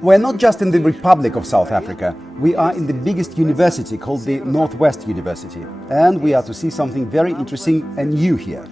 We're not just in the Republic of South Africa, we are in the biggest university called the Northwest University, and we are to see something very interesting and new here.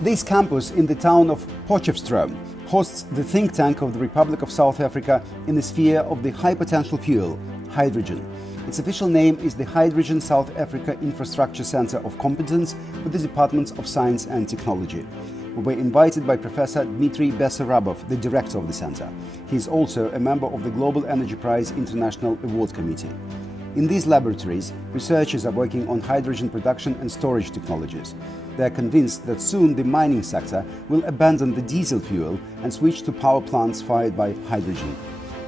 This campus in the town of Potchefstroom hosts the think tank of the Republic of South Africa in the sphere of the high potential fuel, hydrogen. Its official name is the Hydrogen South Africa Infrastructure Center of Competence with the Departments of Science and Technology. We were invited by Professor Dmitri Bessarabov, the director of the center. He is also a member of the Global Energy Prize International Award Committee. In these laboratories, researchers are working on hydrogen production and storage technologies. They are convinced that soon the mining sector will abandon the diesel fuel and switch to power plants fired by hydrogen,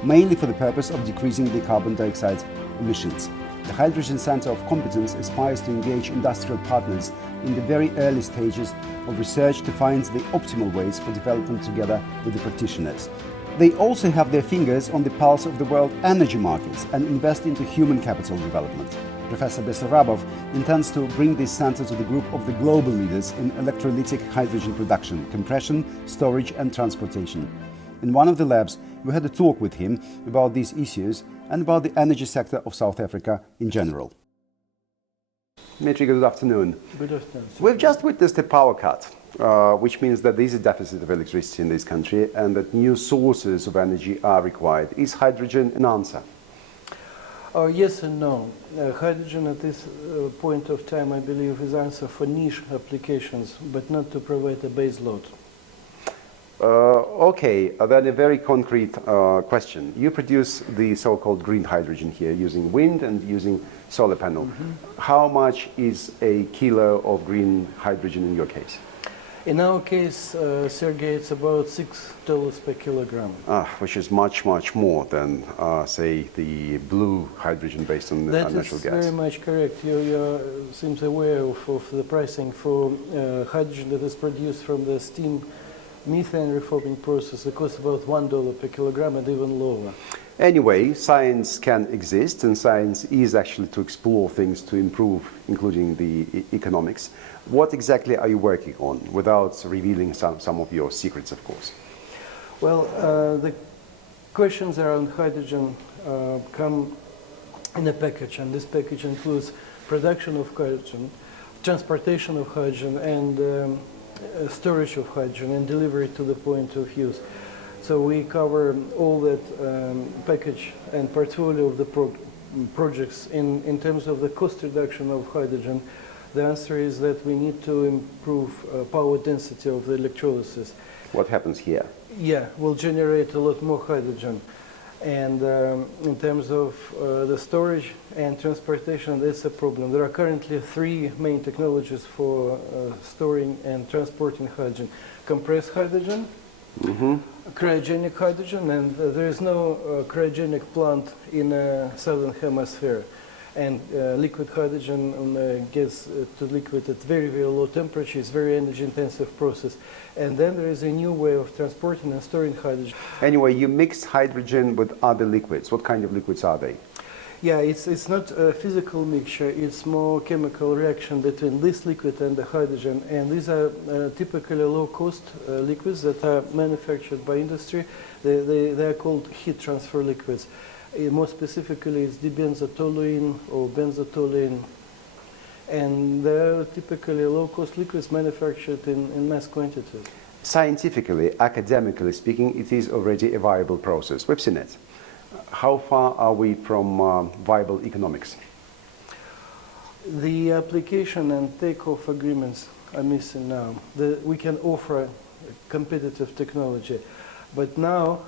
mainly for the purpose of decreasing the carbon dioxide emissions. The Hydrogen Center of Competence aspires to engage industrial partners in the very early stages of research to find the optimal ways for development together with the practitioners. They also have their fingers on the pulse of the world energy markets and invest into human capital development. Professor Bessarabov intends to bring this center to the group of the global leaders in electrolytic hydrogen production, compression, storage and transportation. In one of the labs, we had a talk with him about these issues and about the energy sector of South Africa in general. Dmitri, good afternoon. Good afternoon. We've just witnessed a power cut, which means that there is a deficit of electricity in this country and that new sources of energy are required. Is hydrogen an answer? Yes and no. Hydrogen at this point of time, I believe, is answer for niche applications, but not to provide a base load. Okay, then a very concrete question. You produce the so-called green hydrogen here using wind and using solar panel. Mm-hmm. How much is a kilo of green hydrogen in your case? In our case, Sergei, it's about $6 per kilogram. Which is much, much more than, say, the blue hydrogen based on natural gas. That is very much correct. You seem aware of the pricing for hydrogen that is produced from the steam methane reforming process. It costs about $1 per kilogram and even lower. Anyway, science can exist, and science is actually to explore things to improve, including the economics. What exactly are you working on, without revealing some of your secrets, of course? Well, the questions around hydrogen come in a package, and this package includes production of hydrogen, transportation of hydrogen, and storage of hydrogen and delivery to the point of use. So we cover all that package and portfolio of the projects. In terms of the cost reduction of hydrogen, the answer is that we need to improve power density of the electrolysis. What happens here? Yeah, we'll generate a lot more hydrogen. And in terms of the storage and transportation, that's a problem. There are currently three main technologies for storing and transporting hydrogen. Compressed hydrogen, cryogenic hydrogen, and there is no cryogenic plant in the southern hemisphere. And liquid hydrogen gets to liquid at very, very low temperature. It's a very energy-intensive process. And then there is a new way of transporting and storing hydrogen. Anyway, you mix hydrogen with other liquids. What kind of liquids are they? Yeah, it's not a physical mixture. It's more chemical reaction between this liquid and the hydrogen. And these are typically low-cost liquids that are manufactured by industry. They are called heat transfer liquids. More specifically, it's dibenzotoluene or benzotoluene. And they're typically low-cost liquids manufactured in mass quantities. Scientifically, academically speaking, it is already a viable process. We've seen it. How far are we from viable economics? The application and takeoff agreements are missing now. We can offer competitive technology, but now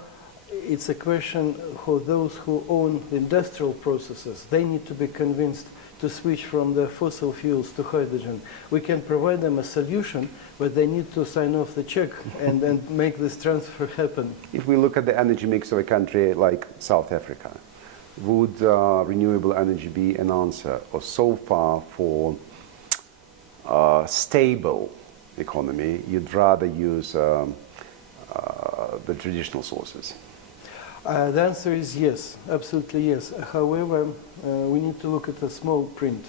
it's a question for those who own the industrial processes. They need to be convinced to switch from the fossil fuels to hydrogen. We can provide them a solution, but they need to sign off the check and make this transfer happen. If we look at the energy mix of a country like South Africa, would renewable energy be an answer, or so far for a stable economy, you'd rather use the traditional sources? The answer is yes, absolutely yes. However, we need to look at a small print.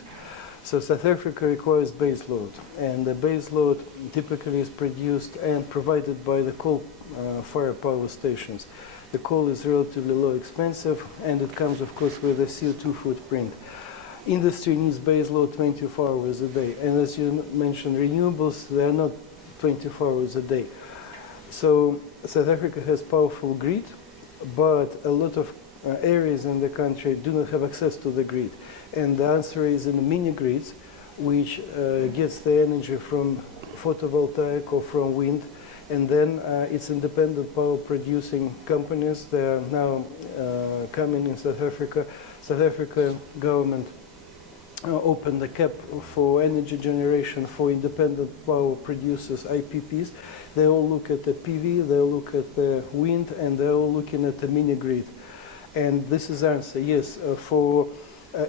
So South Africa requires base load, and the base load typically is produced and provided by the coal-fired power stations. The coal is relatively low expensive, and it comes, of course, with a CO2 footprint. Industry needs base load 24 hours a day, and as you mentioned, renewables, they are not 24 hours a day. So South Africa has powerful grid, but a lot of areas in the country do not have access to the grid. And the answer is in the mini grids, which gets the energy from photovoltaic or from wind, and then it's independent power producing companies. They are now coming in South Africa. South Africa government opened the cap for energy generation for independent power producers, IPPs. They all look at the PV, they all look at the wind, and they're all looking at the mini grid. And this is the answer, yes. For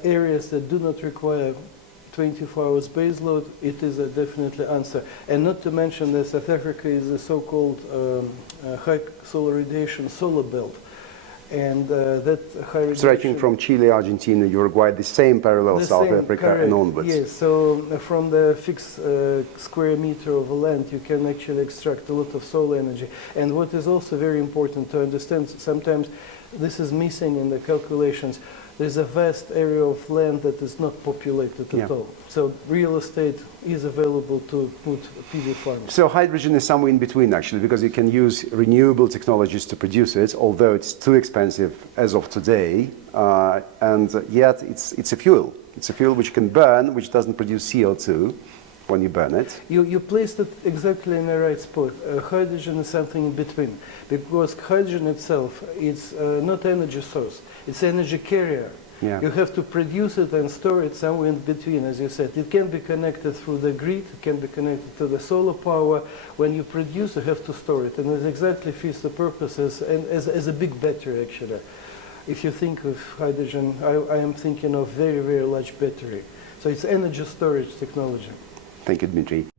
areas that do not require 24 hours base load, it is a definitely answer. And not to mention that South Africa is a so-called high solar radiation solar belt. And that high radiation... Stretching from Chile, Argentina, Uruguay, the same parallel South Africa correct, and onwards. Yes, so from the fixed square meter of land, you can actually extract a lot of solar energy. And what is also very important to understand, sometimes this is missing in the calculations, there's a vast area of land that is not populated at all. So real estate is available to put PV farms. So hydrogen is somewhere in between, actually, because you can use renewable technologies to produce it, although it's too expensive as of today, and yet it's a fuel. It's a fuel which can burn, which doesn't produce CO2 when you burn it. You placed it exactly in the right spot. Hydrogen is something in between, because hydrogen itself is not energy source, it's energy carrier. Yeah. You have to produce it and store it somewhere in between, as you said. It can be connected through the grid, it can be connected to the solar power. When you produce, you have to store it, and it exactly fits the purposes and as a big battery, actually. If you think of hydrogen, I am thinking of very, very large battery. So it's energy storage technology. Thank you, Dmitri.